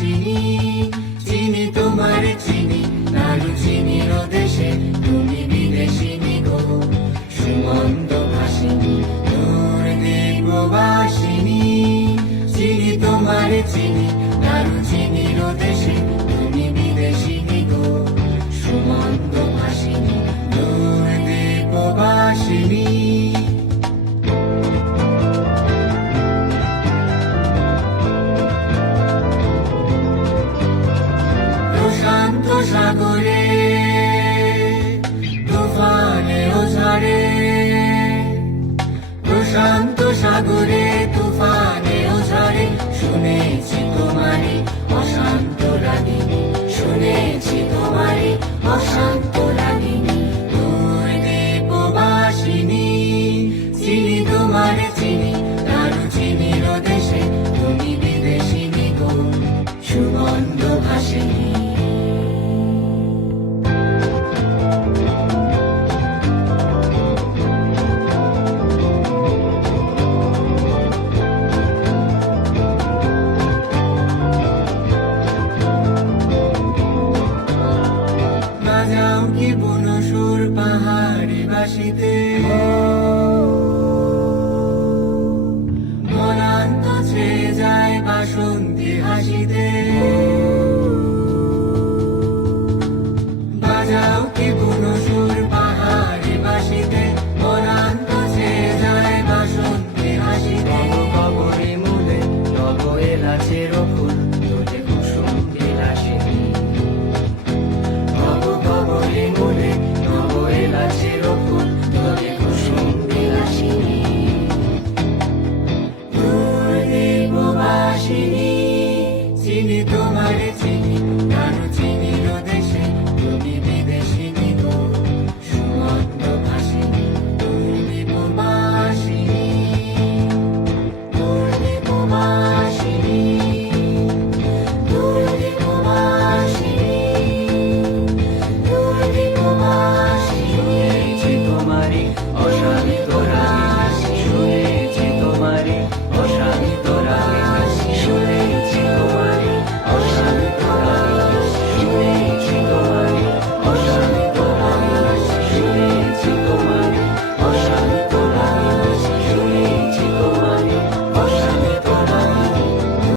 ভাসিনী, চিনি তোমার চিনি নাড়ু চিনির দেশে, তুমি বিদেশিনী গো সুমন্ত ভাসিনী দূর দিগবাসিনী। চিনি তোমার চিনি নাড়ু চিনির দেশে, তুমি বিদেশিনী গো সুমন্ত ভাসিনী দূর দিগবাসিনী। প্রশান্ত সাগরে তুফানে ও ঝড়ে, প্রশান্ত সাগরে তুফানে ও ঝড়ে, শুনেছি তোমারি অশান্ত রাগিনী, শুনেছি তোমারি অশান্ত রাগিনী দূর দ্বীপবাসিনী। চিনি তোমার চিনি নাড়ু চিনির দেশে, তুমি বিদেশিনী গো সুমন্ত ভাসিনী। বাজাও কি বুনো সুর পাহাড়ি বাসিতে, মনান্ত ছেয়ে যায় বাসন্তী হাসিতে। বাজাও কি বুনো সুর পাহাড়ি বাসিতে, মনান্ত ছেয়ে যায় বাসন্তী হাসিতে। কবরে মূলে তব এলাচের